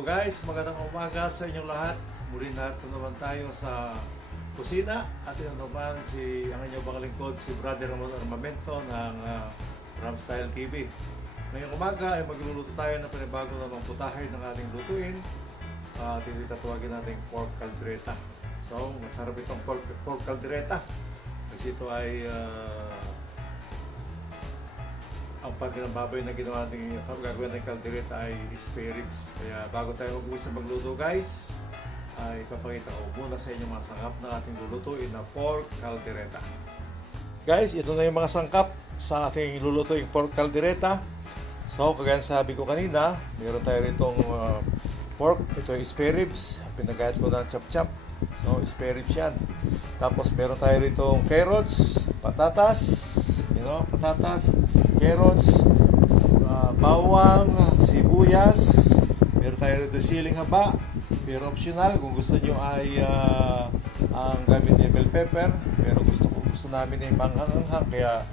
Hello guys, magandang umaga sa inyong lahat. Muli na naman tayo sa kusina at ito naman ang inyong bakalingkod, si Brother Ramon Armamento ng Ram Style TV. Ngayong umaga ay magluluto tayo ng panibago namang putahe ng ating lutuin. At hindi tatawagin natin pork caldereta. So, masarap itong pork caldereta. Kasi ito ay ang pagka ng baboy na ginawa natin gagawin ng caldereta ay spare ribs. Kaya bago tayo mag-uwi sa magluto guys, ay ipapakita ko muna sa inyo mga sangkap na ating lulutuin na pork caldereta. Guys, ito na yung mga sangkap sa ating lulutuin pork caldereta. So, kagaya sabi ko kanina, meron tayo ritong pork. Ito yung spare ribs. Pinagayat ko ng chop-chop. So, spare ribs yan. Tapos, meron tayo ritong carrots, patatas, patatas, carrots, bawang, sibuyas. Meron tayo rito siling haba. Pero optional, kung gusto nyo ay ang gamit ni bell pepper. Pero gusto namin ay manghang-hanghang. Kaya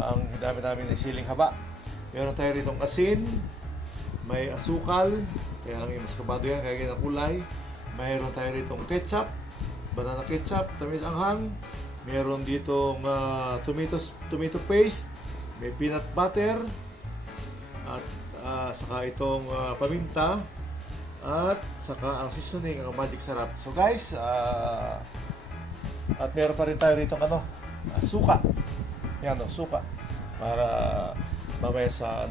ang dami namin ay siling haba. Meron tayo rito asin, may asukal, kaya lang yung mas kabado yan, kaya ganyan kulay. Mayroon tayo rito ketchup, banana ketchup, tamis anghang. Meron ditong tomato paste, may peanut butter, at saka itong paminta, at saka ang seasoning, ang magic sarap. So guys, at meron pa rin tayo rito suka. Yan suka. Para mamaya sa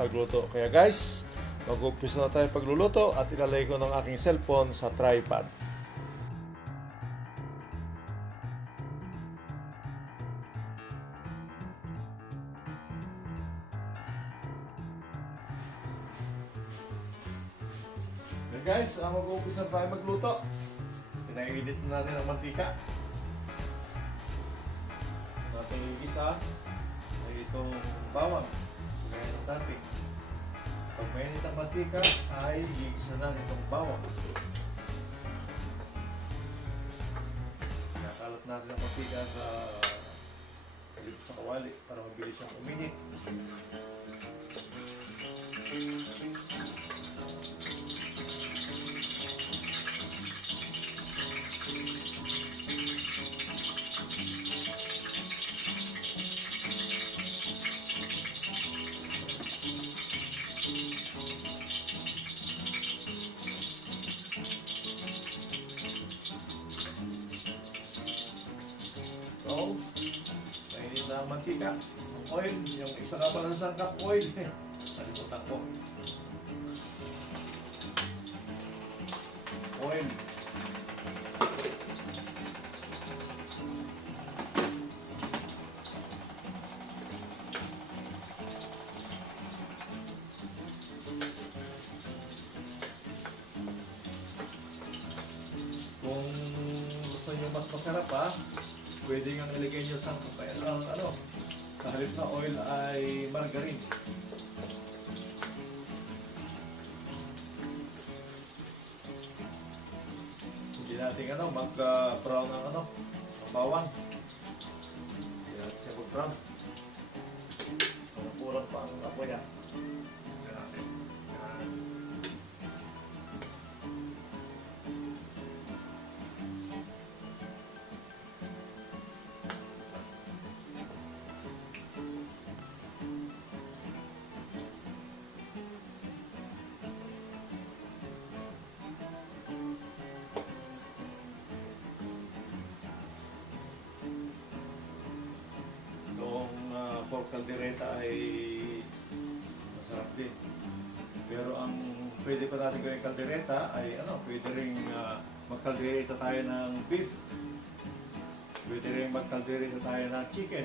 pagluto. Kaya guys, mag-umpisa na tayo pagluluto at ilalagay ko ng aking cellphone sa tripod. Okay guys, mag-umpisa tayo magluto. Pinainit na natin ang mantika. Natin igisa ay itong bawang. Gaya ng dati. Pag mainit ang mantika, ay igisa na itong bawang. Nakalat natin ang mantika sa kawali para mabilis siyang uminit. So, mainit na ang mantika, ang oil, yung isa ka pala sa sangkap oil. Nalimutan ko. Oil. Kung gusto nyo mas masarap pwede nga ilagay nyo sa halip na oil ay margarine. Hindi natin mag-brown ang bawang. Hindi natin siya mag-brown. Kurang pa ang apoy niya. Pork caldereta ay masarap din. Pero ang pwede pa natin gawing caldereta ay pwede rin mag-caldereta tayo ng beef. Pwede rin mag-caldereta tayo ng chicken.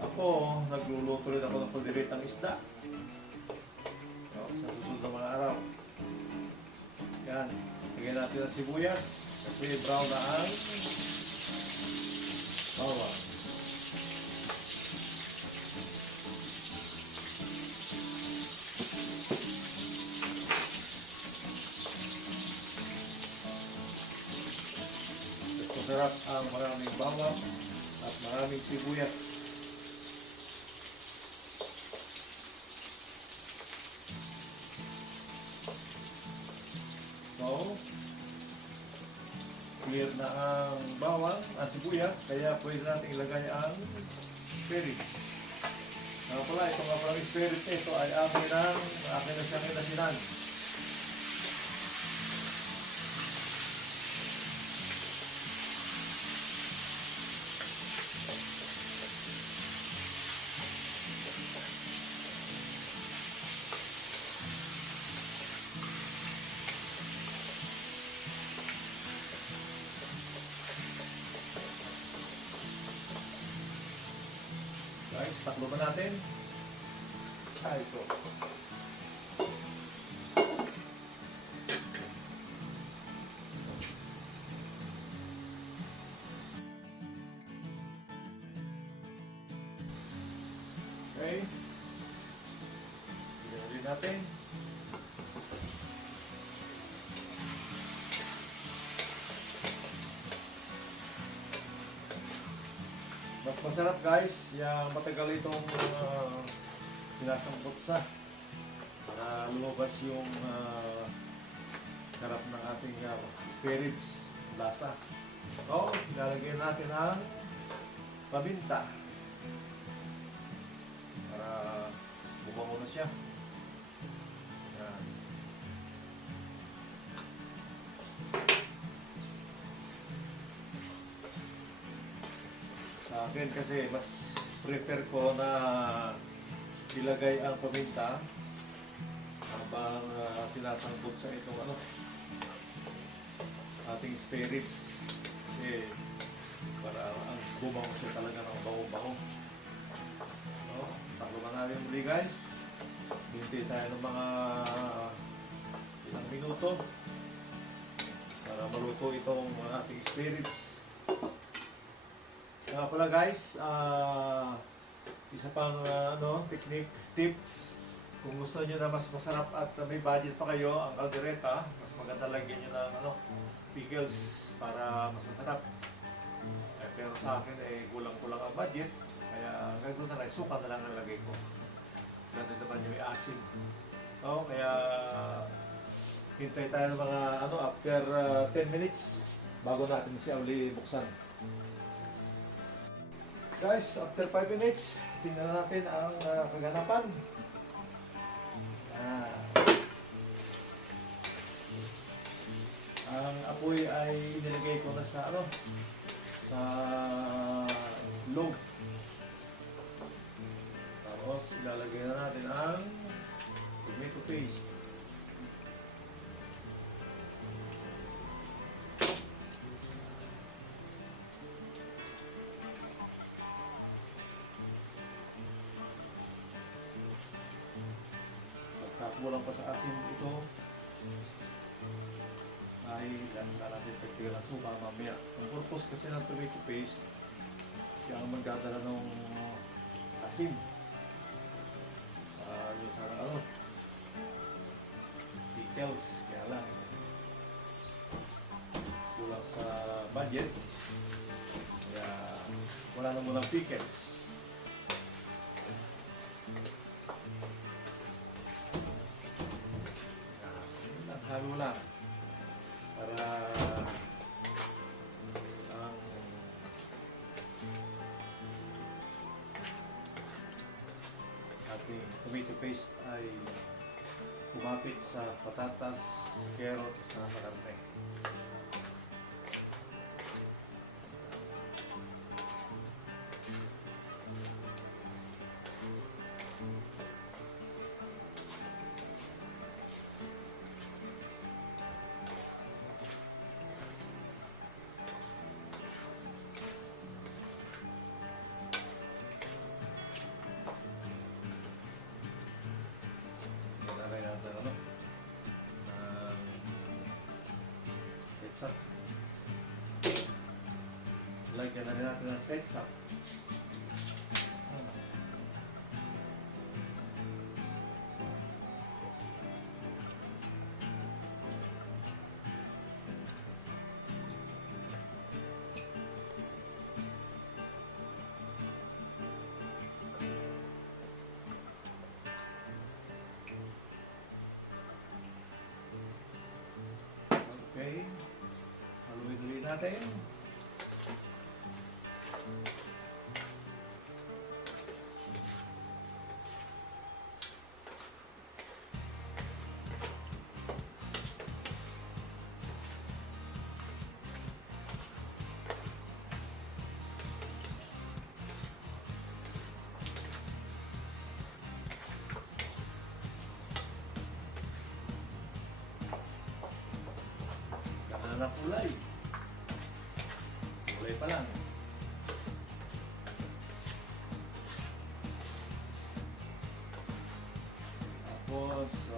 Ako, nagluluto rin ako ng caldereta ng isda. Sa susunod na mga araw. Yan. Lagyan natin ng sibuyas kasi brown na ang bawang. Masarap ang maraming bawang at maraming sibuyas. na ang bawang at sibuyas, kaya pwede natin ilagay ang spirits. Nga pala, ito nga pala spirits ito ay akin na siyang inasinan. Guys, taklo ba natin? Ito. Okay. Tignan natin. Mas masarap guys, yung matagal itong sinasangkot sa para lumabas yung sarap ng ating spirits, lasa. So, ilalagay natin ang paminta para bumango na siya. Yan. Sa akin kasi mas prefer ko na ilagay ang paminta habang sinasangkot sa itong ating spirits, kasi para ang bumango siya talaga ng bango-bango. So, takluban natin muli guys. Hintay tayo ng mga ilang minuto para maluto itong ating spirits. Kaya pala guys, isa pang technique, tips, kung gusto nyo na mas masarap at may budget pa kayo, ang caldereta, mas maganda lagyan nyo ng pickles para mas masarap. Pero sa akin kulang-kulang ang budget, kaya gagawin na lang, suka na lang nalagay ko. Ganun naman yung asin. So, kaya hintay tayo ng mga after 10 minutes bago natin siya uli buksan. Guys, after 5 minutes, tingnan natin ang kaganapan. Ang apoy ay inilagay ko na sa sa low. Tapos ilalagay na natin ang tomato paste. Kulang pa sa asin ito ay lasa natin pagtigal ng suka mamaya. Ang purpose kasi ng tomato paste, siya ang magdadala ng asin sa pickles. Kaya lang kulang sa budget, kaya wala na munang pickles. Halo lang para ang ating tomato paste ay kumapit sa patatas, carrot, sa karne. Ketchup. Lagyan na rin natin ng ketchup. Okay. Haluin ulit natin. natin. Na kulay. Kulay pa lang. Tapos,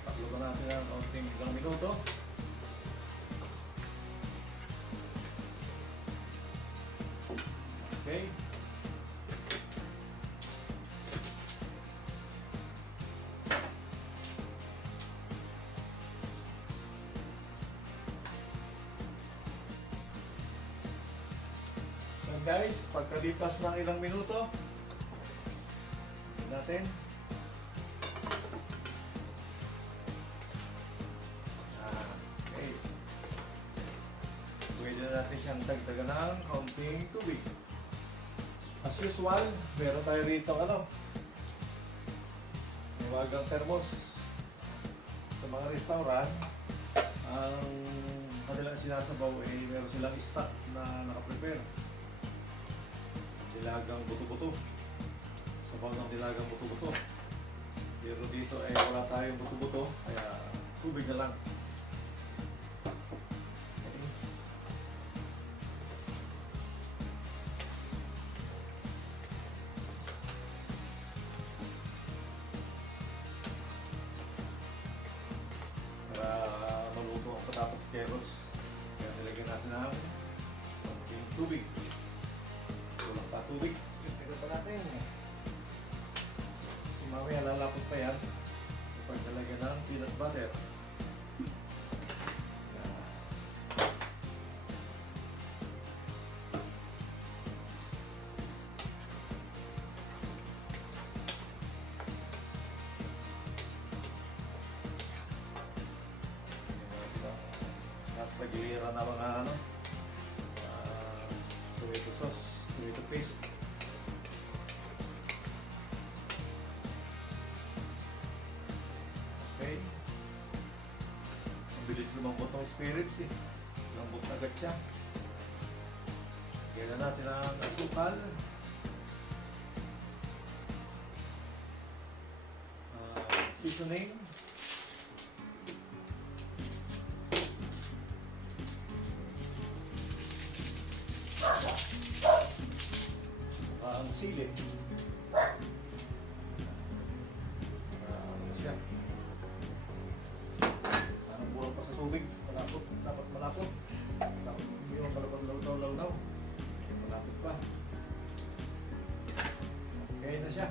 taklo natin ang konting ilang minuto. Okay. Guys, pagkalipas ng ilang minuto natin okay, pwede na natin siyang dagdagan ng kaunting tubig. As usual, meron tayo rito mawagang thermos. Sa mga restaurant, ang kanilang sinasabaw ay meron silang stock na nakaprepare. Dilagang buto-buto. Sabaw ng dilagang buto-buto. Pero dito ay wala tayong buto-buto, kaya tubig na lang. Okay. Para maluto ang patatas carrots, kaya nilagyan natin ng konting tubig. Kulang pa tubig. Tignan pa natin. Kasi mamaya lalapot pa yan sa paglalagyan ng peanut butter. Nasa giliran na mga tomato sauce, tomato paste. Okay. Ang bilis lumambot ng spirits eh. Lambot agad siya. Kaya na natin ang asukal. Seasoning. Ang sili. Ano siya? Parang buwan pa sa tubig. Malapot. Dapat malapot. Dapat hindi mo malapot law-law. Malapot pa. Okay na siya.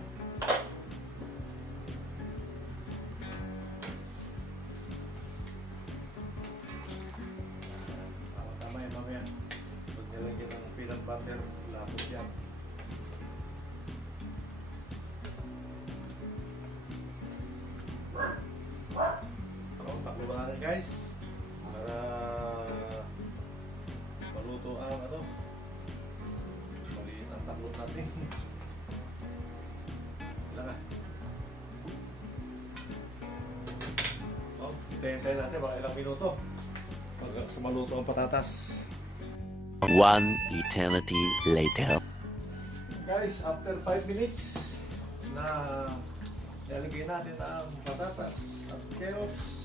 Tama yan mamaya. Pag nilagyan ng peanut butter, malapot yan. Guys, para maluto ang maliit ang taklot natin. Kailangan. So, hintayin natin mga ilang minuto hanggang sa maluto ang patatas. 1 eternity later. Guys, after 5 minutes na ilalagay natin ang patatas at carrots.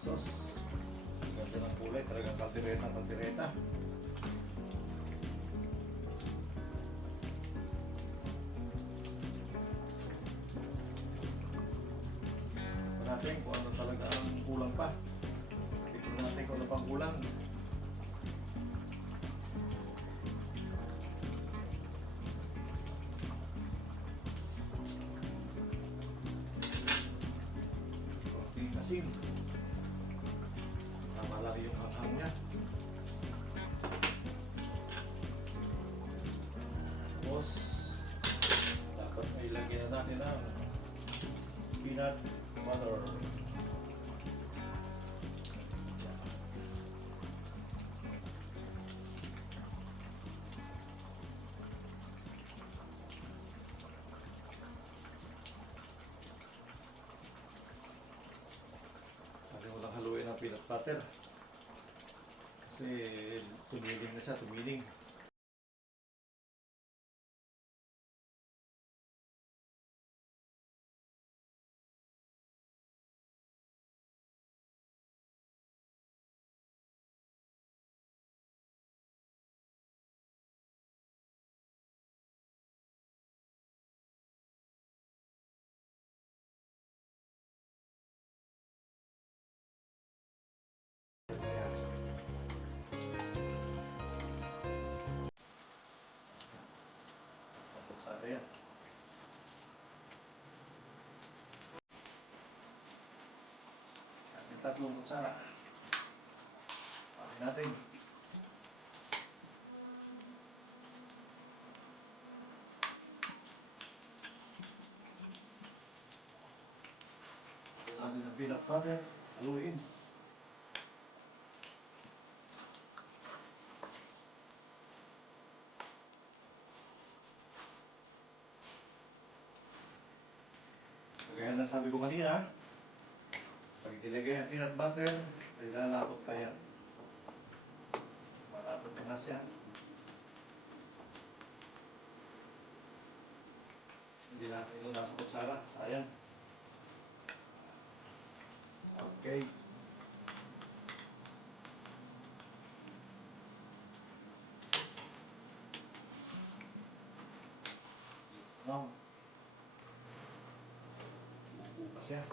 Sauce. Ganda ng kulay, talagang kaldereta. Tignan natin kung ano talaga ang kulang pa. Tignan natin kung ano pang kulang. asin. Malaki yung hanghang niya. Tapos, dapat may ilagyan na natin ng peanut butter. Kalimutan haluin ang peanut butter. Kasi tumiling na siya, tumiling. Sana yan. Yung tatlong kutsara. Pake natin. Natin ang peanut butter. Haluin. Kaya nasabi ko kanina, pag nilagay ang peanut butter, ay lalapot pa yan. Malapot na siya. Hindi natin ito nasa kutsara. Sayang. Okay. Now, bukas yan.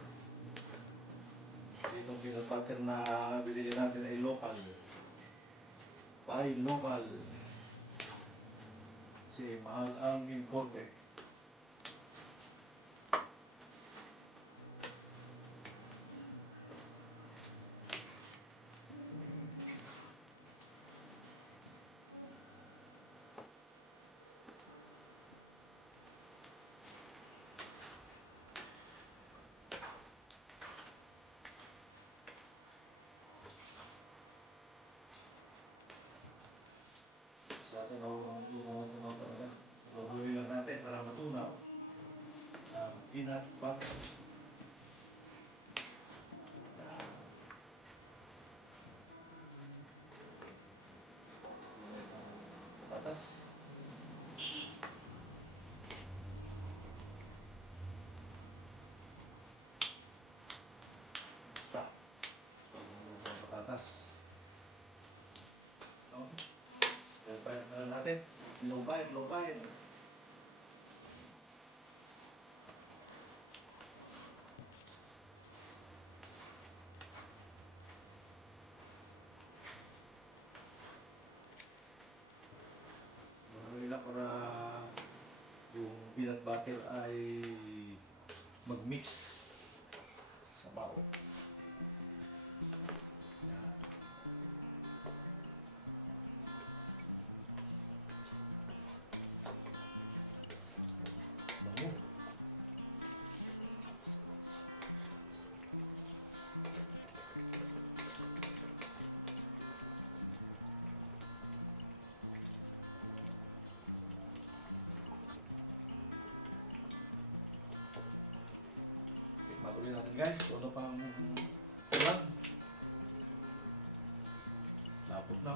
Itong peanut butter na bilhin natin ay local. Buy local. Kasi mahal ang importe. Sa atin, tunaw talaga. Tuloy lang natin para matunaw. Peanut butter. Patas. Basta. Patatas. No? Lupain na natin. Lupain, lupain. Marami para yung peanut butter ay mag-mix sa bao. Yan. Bango. Tikman ulit natin guys, ano pang ulan. Lapot na.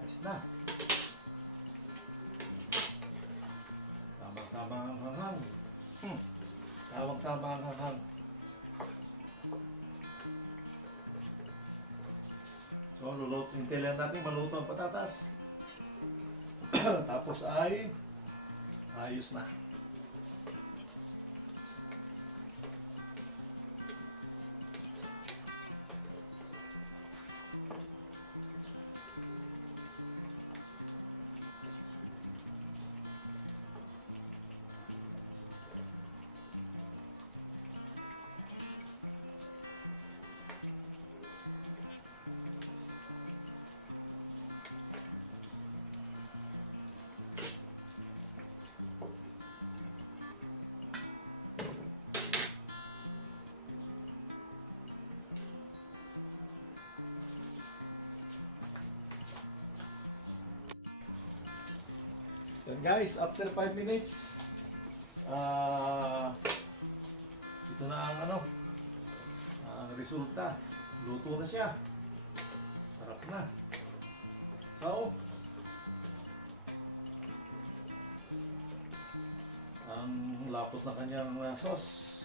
Ayos na. Tamang-tama ang hanghang. Tamang-tama ang hanghang. So, hintayin natin maluto ang patatas. Tapos ay ayos na. Guys, after 5 minutes, ito na ang ang resulta. Luto na siya. Sarap na. So, ang lapot na kanyang sauce.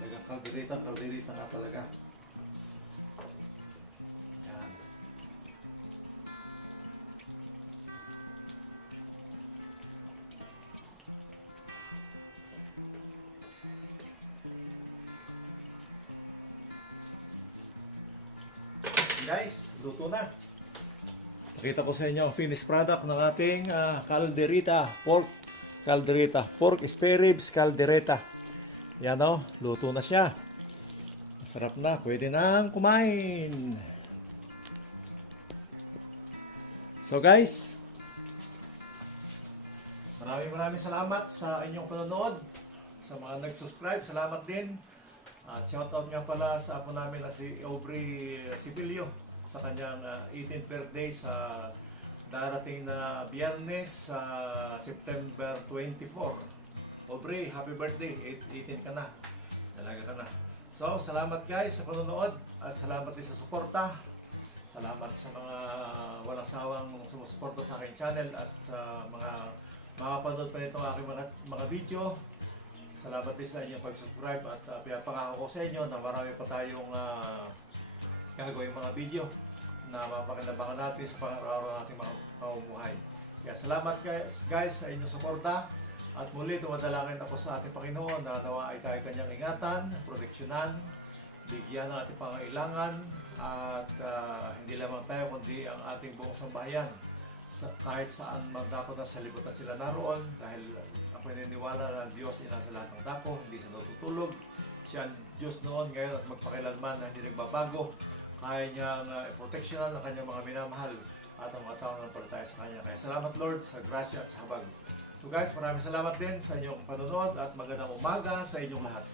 Talagang kalderita nga talaga. Yan. Guys, luto na. Pakita ko sa inyo ang finished product ng ating calderita, pork spare ribs calderita. Yan o, luto na siya. Masarap na, pwede nang kumain. So guys, maraming salamat sa inyong panonood. Sa mga nag-subscribe, salamat din. At shoutout nga pala sa apo namin na si Aubrey Sibilio sa kanyang 18th birthday sa darating na Biyernes sa September 24. Aubrey, happy birthday. 18 ka na. Talaga ka na. So, salamat guys sa panonood at salamat din sa suporta. Salamat sa mga walang sawang sumusuporta sa aking channel at sa mga makapanood pa nitong aking mga video. Salamat din sa inyong pag-subscribe at pinapangako ko sa inyo na marami pa tayong gagawin mga video na mapakinabangan natin sa pang-araw nating mga pamumuhay. Kaya salamat guys sa inyong suporta. At muli, dumadalangin ako sa ating Panginoon na nawa ay tayo kanyang ingatan, proteksyonan, bigyan ng ating pangailangan, at hindi lamang tayo kundi ang ating buong sambahayan. Kahit saan magdako na sa libutan sila naroon, dahil ako naniniwala na ang Diyos ay nasa lahat ng dako, hindi siya natutulog. Siya ang Diyos noon, ngayon at magpakilanman na hindi nagbabago. Kaya niyang proteksyonan ang kanyang mga minamahal at ang mga taong napalataya sa kanya. Kaya salamat Lord sa grasya at sa habag. So guys, maraming salamat din sa inyong panonood at magandang umaga sa inyong lahat.